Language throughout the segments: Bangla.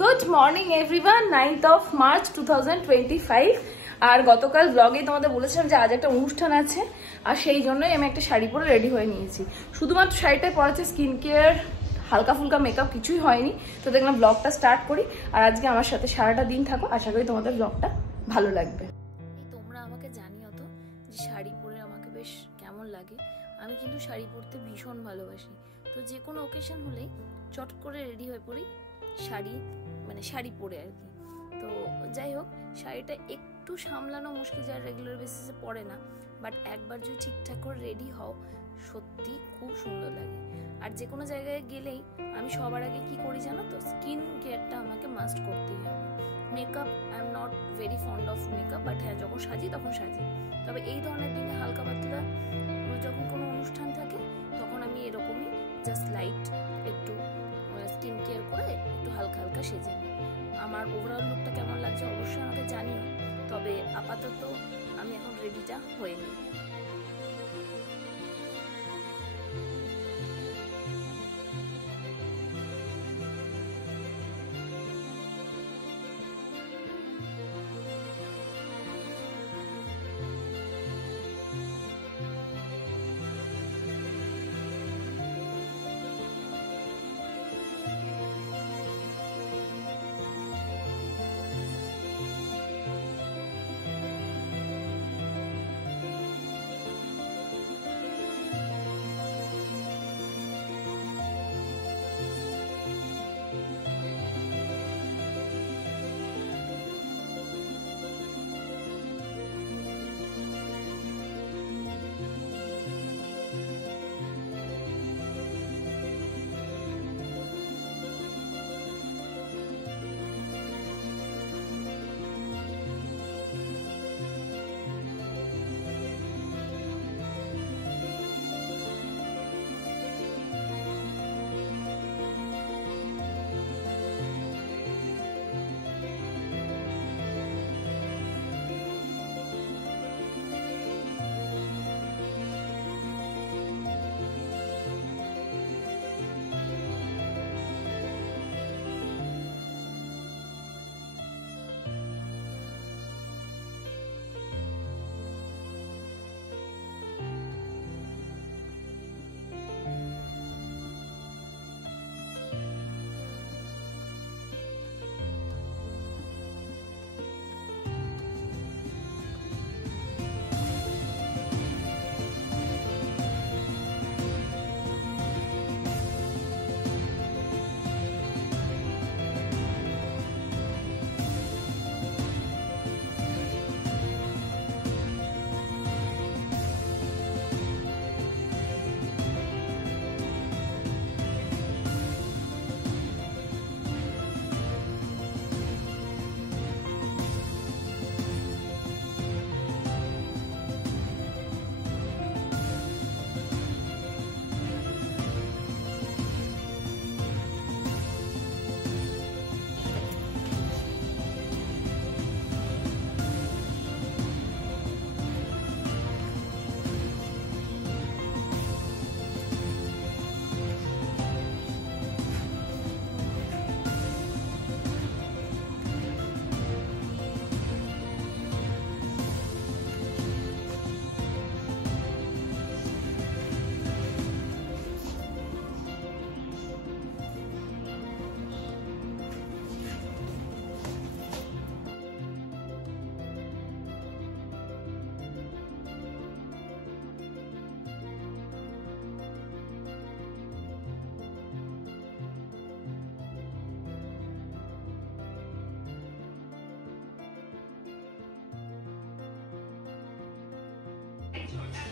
Good morning everyone, 9th of March 2025। আর গতকাল ব্লগে তোমাদের বলেছিলাম যে আজ একটা অনুষ্ঠান আছে, আর সেই জন্যই আমি একটা শাড়ি পরে রেডি হয়ে নিয়েছি। শুধুমাত্র শাড়িটাই পরেছে, স্কিন কেয়ার, হালকা ফুলকা মেকআপ কিছুই হয়নি। তো দেখলাম ব্লগটা স্টার্ট করি, আর আজকে আমার সাথে সারাটা দিন থাকো। আশা করি তোমাদের ব্লগটা ভালো লাগবে। তোমরা আমাকে জানিও তো যে শাড়ি পরে আমাকে বেশ কেমন লাগে। আমি কিন্তু শাড়ি পরতে ভীষণ ভালোবাসি। তো যে কোনো ওকেশন হলেই চট করে রেডি হয়ে পড়ি শাড়ি পরে আর কি। তো যাই হোক, শাড়িটা একটু সামলানো মুশকিল যারা রেগুলার বেসিসে পরে না, বাট একবার যদি ঠিকঠাক করে রেডি হও সত্যি খুব সুন্দর লাগে। আর যে কোনো জায়গায় গেলেই আমি সবার আগে কি করি জানো তো, স্কিন কেয়ারটা আমাকে মাস্ট করতেই হবে। Makeup I am not very fond of makeup, but হ্যাঁ যখন সাজি তখন সাজি। তবে এই ধরনের দিনে হালকা পাতলা যখন কোনো অনুষ্ঠান থাকে তখন আমি এরকমই জাস্ট লাইট একটু স্কিন কেয়ার করে একটু হালকা হালকা সেজে নিই। আমার ওভারঅল লুকটা কেমন লাগছে অবশ্যই আমাকে জানিও। তবে আপাতত আমি এখন রেডিটা হয়ে নিই।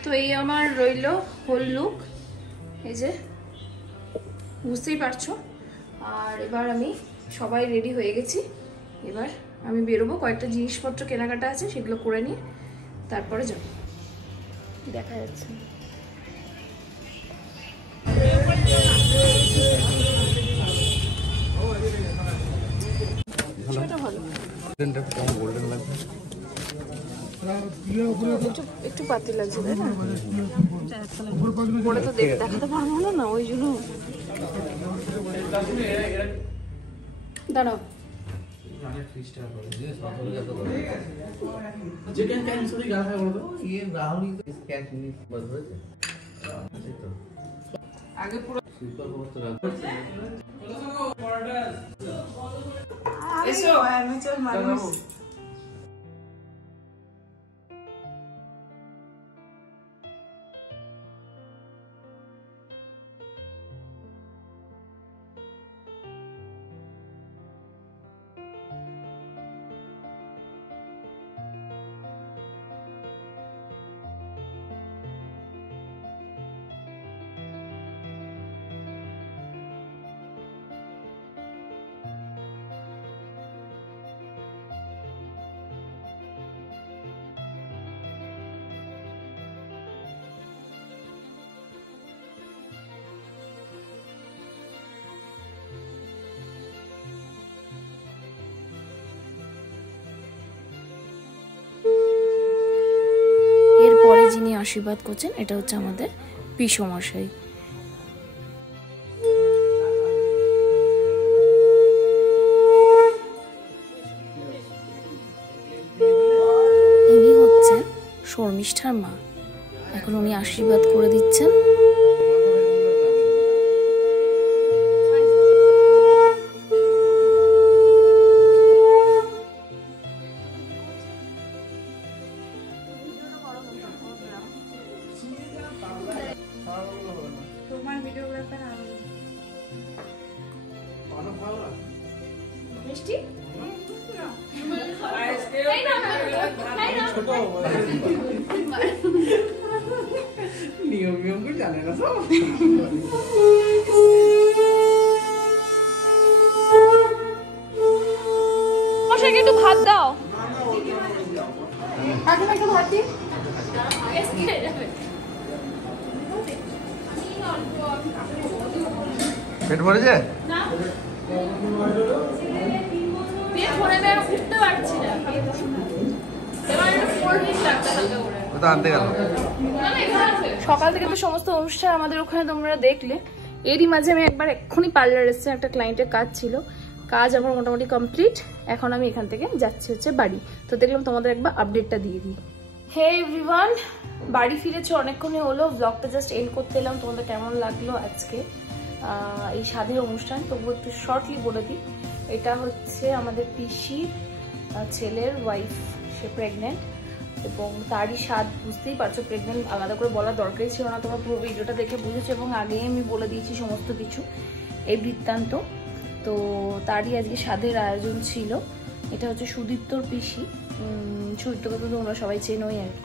তো এই আমার রইল হোল লুক, এই যে বুঝতেই পারছো। আর এবার আমি সবাই রেডি হয়ে গেছি, এবার আমি বেরোবো। কয়েকটা জিনিসপত্র কেনাকাটা আছে, সেগুলো করে নিয়ে তারপরে যাবো। দেখা যাচ্ছে একটু পাতি লাগছে, তাই না? পরে তো দেখাতে পারবো না, ওই জন্য দাঁড়াও এরপরে যিনি আশীর্বাদ করছেন এটা হচ্ছে আমাদের পিসমশাই। ইনি হচ্ছেন শর্মিষ্ঠার মা। এখন উনি আশীর্বাদ করে দিচ্ছেন। তোমার ভিডিওগ্রাফার মিষ্টি নিয়ম জানে না সব। মশাইকে একটু ভাত দাও। কাকিমা একটু ভাত দিই। পেট ভরেছে? না পেট ভরে না, উঠতে পারছি না। সকাল থেকে তো সমস্ত অনুষ্ঠান আমাদের ওখানে তোমরা দেখলে। এরই মাঝে আমি একবার এক্ষুনি পার্লার এসেছি, একটা ক্লায়েন্টের কাজ ছিল, কাজ আমার মোটামুটি কমপ্লিট। এখন আমি এখান থেকে যাচ্ছি হচ্ছে বাড়ি। তো দেখলাম তোমাদের একবার আপডেটটা দিয়ে দিই। হে এভরিওয়ান, বাড়ি ফিরেছে অনেকক্ষণই হলো। ব্লগটা জাস্ট এন্ড করতে এলাম। তোমাদের কেমন লাগলো আজকে এই স্বাদের অনুষ্ঠান তবু একটু শর্টলি বলে দিই। এটা হচ্ছে আমাদের পিসির ছেলের ওয়াইফ, সে প্রেগনেন্ট এবং তারই স্বাদ বুঝতেই পারছো। প্রেগনেন্ট আলাদা করে বলার দরকারই ছিল না, তোমরা পুরো ভিডিওটা দেখে বুঝেছো এবং আগেই আমি বলে দিয়েছি সমস্ত কিছু এই বৃত্তান্ত। তো তারই আজকে স্বাদের আয়োজন ছিল। এটা হচ্ছে সুদীপ্তর পিসি, সুদীপ্তকে তো তোমরা সবাই চেনোই আর কি।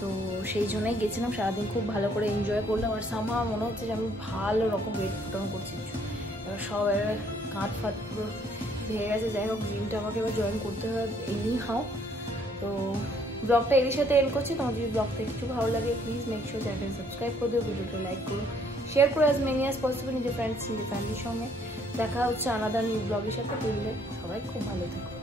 তো সেই জন্যই গেছিলাম, সারাদিন খুব ভালো করে এনজয় করলাম। আর সামহাও মনে হচ্ছে যে আমি ভালো রকম ওয়েট ফুটানো করছি। এবার সব কাঁধ ফাঁত পুরো ভেঙে গেছে। যাই হোক, জিমটা আমাকে এবার জয়েন করতে হবে এনি হাও। তো ব্লগটা এর সাথে এন্ড করছি। তোমার যদি ব্লগটা একটু ভালো লাগে প্লিজ মেক শিওর চ্যানেলটা সাবস্ক্রাইব করে দিও, ভিডিওটা লাইক করো, শেয়ার করো অ্যাজ মেনি অ্যাজ পসিবল নিজের ফ্রেন্ডস নিজের ফ্যামিলির সঙ্গে। দেখা হচ্ছে আনাদার নিউ ব্লগের সাথে। সবাই খুব ভালো থেকো।